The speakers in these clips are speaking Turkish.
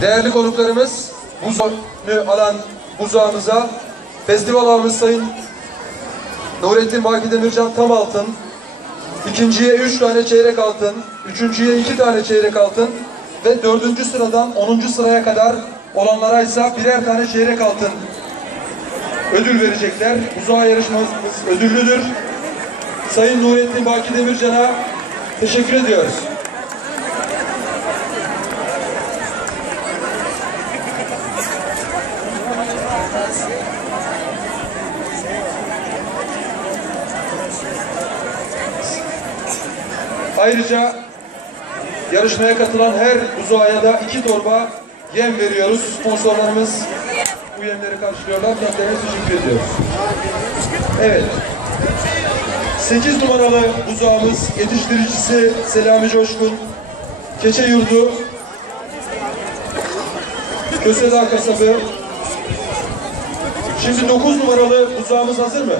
Değerli konuklarımız, buzunu alan buzağımıza festival ağamız Sayın Nurettin Baki Demircan tam altın, ikinciye üç tane çeyrek altın, üçüncüye iki tane çeyrek altın ve dördüncü sıradan onuncu sıraya kadar olanlara ise birer tane çeyrek altın ödül verecekler. Buzağı yarışmamız ödüllüdür. Sayın Nurettin Baki Demircan'a teşekkür ediyoruz. Ayrıca yarışmaya katılan her buzağıya da iki torba yem veriyoruz. Sponsorlarımız bu yemleri karşılıyorlar. Kendilerine teşekkür ediyoruz. Evet. 8 numaralı buzağımız yetiştiricisi Selami Coşkun. Keçe Yurdu. Kösedağ kasabı. Şimdi 9 numaralı buzağımız hazır mı?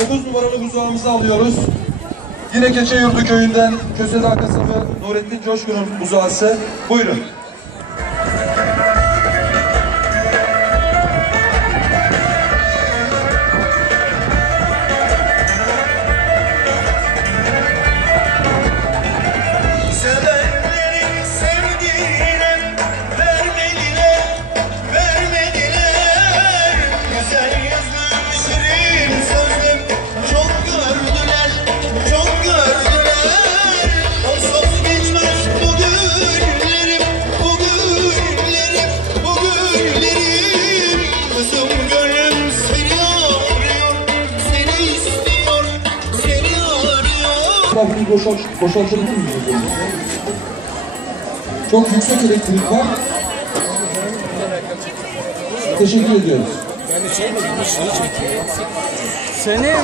9 numaralı buzağımızı alıyoruz. Yine Keçeyurdu köyünden Kösedağ kasabı Nurettin Coşkun'un buzağısı. Buyurun. Boşalt, boşaltabilir miyiz? Çok yüksek elektrik var. Teşekkür ediyoruz. Senin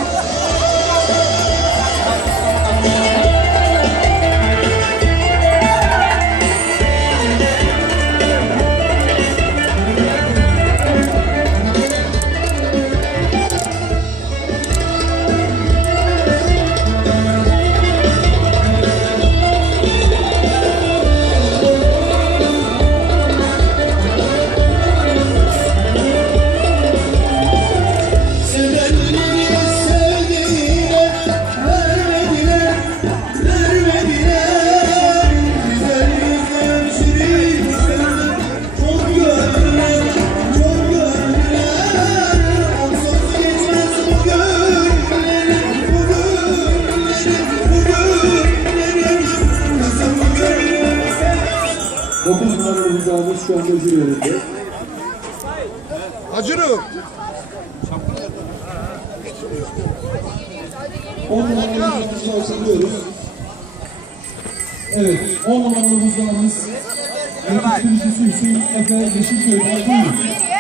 9 numaralı buzağımız şu anda ödül verildi. Acırım. 10 numaralı buzağımızı hazırlıyoruz. Evet, 10 numaralı buzağımız yetiştiricisi Hüseyin Efe Yeşilköy'den buyurun.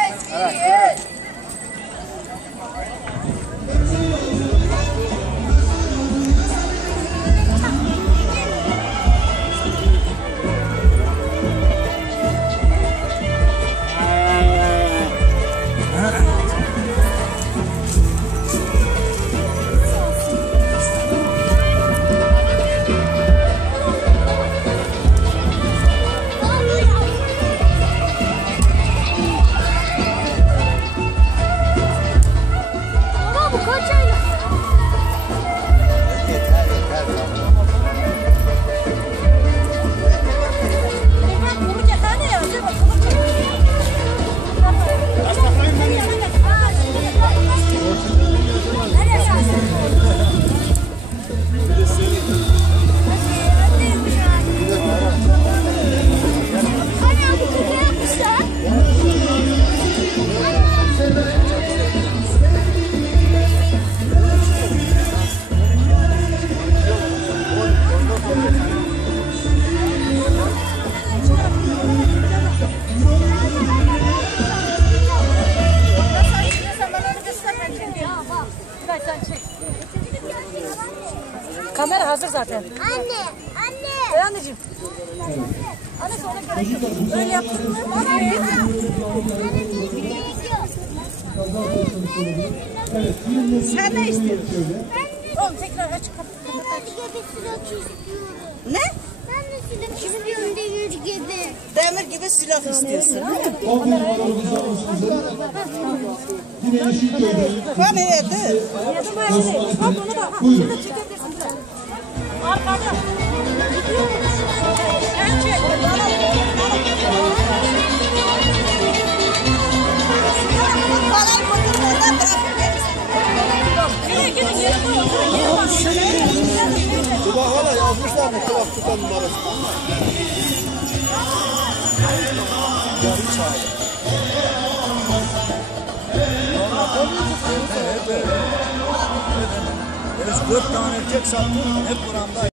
Hazır zaten. Anne, anne. E anneciğim. Anne sonra gerek yok. Öyle yaptın. Sen ne istiyorsun? Oğlum tekrar aç kapıyı. Ben. Ne? Ben de silah istiyorum demir gibi. Demir gibi silah istiyorsun. 11 numaralı buzağımızın yine Yeşilköy'de Ben evde. Buyurun. Arkada. Sen çek. Hala yazmışlar mı kulak tutan numarası. Dört tane erkek sattı, hep buramda.